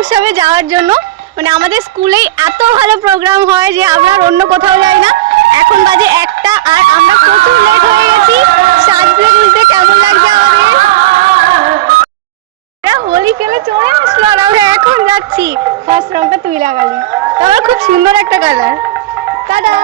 উৎসবে যাওয়ার জন্য। মানে আমাদের স্কুলেই এত ভালো প্রোগ্রাম হয় যে আমরা আর অন্য কোথাও যাই না। এখন বাজে 1টা আর আমরা প্রচুর লেট হয়ে গেছি। সাজতে বুঝতে কেমন লাগছে আমাদের। হোলি খেলে চলে আসলো আর আমরা এখন যাচ্ছি। ফার্স্ট রংটা তুই লাগালি, আমার খুব সুন্দর একটা কালার। টাটা।